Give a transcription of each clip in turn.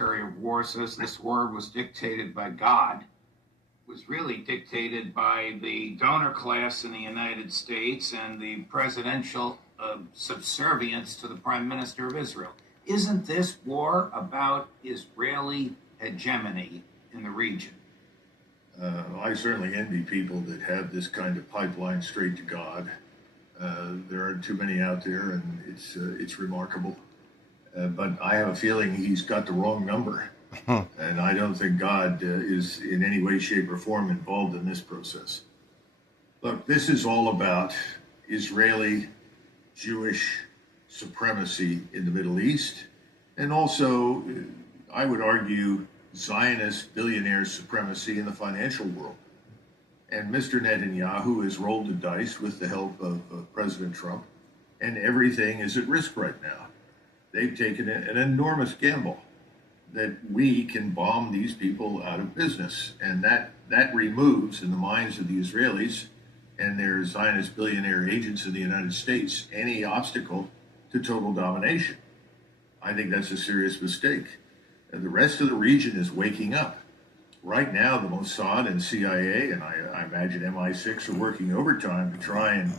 Secretary of War says this war was dictated by God, was really dictated by the donor class in the United States and the presidential subservience to the Prime Minister of Israel. Isn't this war about Israeli hegemony in the region? I certainly envy people that have this kind of pipeline straight to God. There aren't too many out there, and it's remarkable. But I have a feeling he's got the wrong number. And I don't think God is in any way, shape, or form involved in this process. Look, this is all about Israeli Jewish supremacy in the Middle East, and also, I would argue, Zionist billionaire supremacy in the financial world. And Mr. Netanyahu has rolled the dice with the help of President Trump, and everything is at risk right now. They've taken an enormous gamble that we can bomb these people out of business. And that removes, in the minds of the Israelis and their Zionist billionaire agents in the United States, any obstacle to total domination. I think that's a serious mistake. And the rest of the region is waking up. Right now, the Mossad and CIA, and I imagine MI6, are working overtime to try and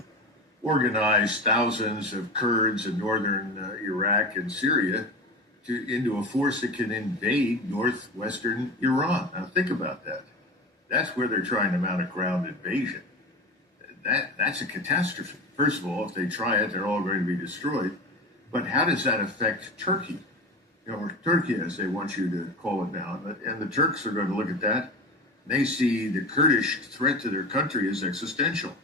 organize thousands of Kurds in northern Iraq and Syria into a force that can invade northwestern Iran. Now think about that. That's where they're trying to mount a ground invasion. That's a catastrophe. First of all, if they try it, they're all going to be destroyed. But how does that affect Turkey? Or Turkey, as they want you to call it now. And the Turks are going to look at that. They see the Kurdish threat to their country as existential.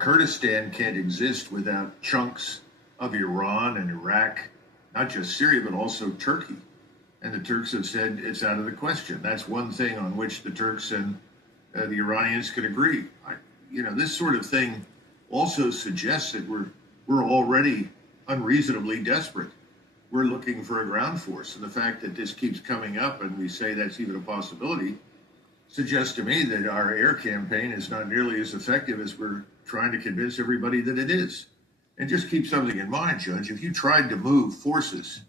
Kurdistan can't exist without chunks of Iran and Iraq, not just Syria, but also Turkey. And the Turks have said it's out of the question. That's one thing on which the Turks and the Iranians can agree. This sort of thing also suggests that we're already unreasonably desperate. We're looking for a ground force. And the fact that this keeps coming up and we say that's even a possibility suggests to me that our air campaign is not nearly as effective as we're trying to convince everybody that it is. And just keep something in mind, Judge. If you tried to move forces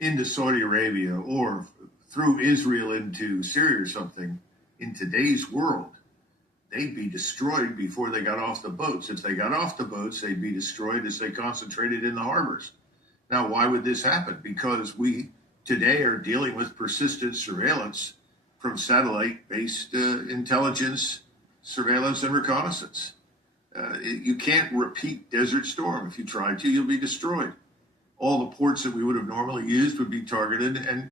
into Saudi Arabia or through Israel into Syria or something in today's world, they'd be destroyed before they got off the boats. If they got off the boats, they'd be destroyed as they concentrated in the harbors. Now, why would this happen? Because we today are dealing with persistent surveillance from satellite-based intelligence, surveillance, and reconnaissance. You can't repeat Desert Storm. If you try to, you'll be destroyed. All the ports that we would have normally used would be targeted and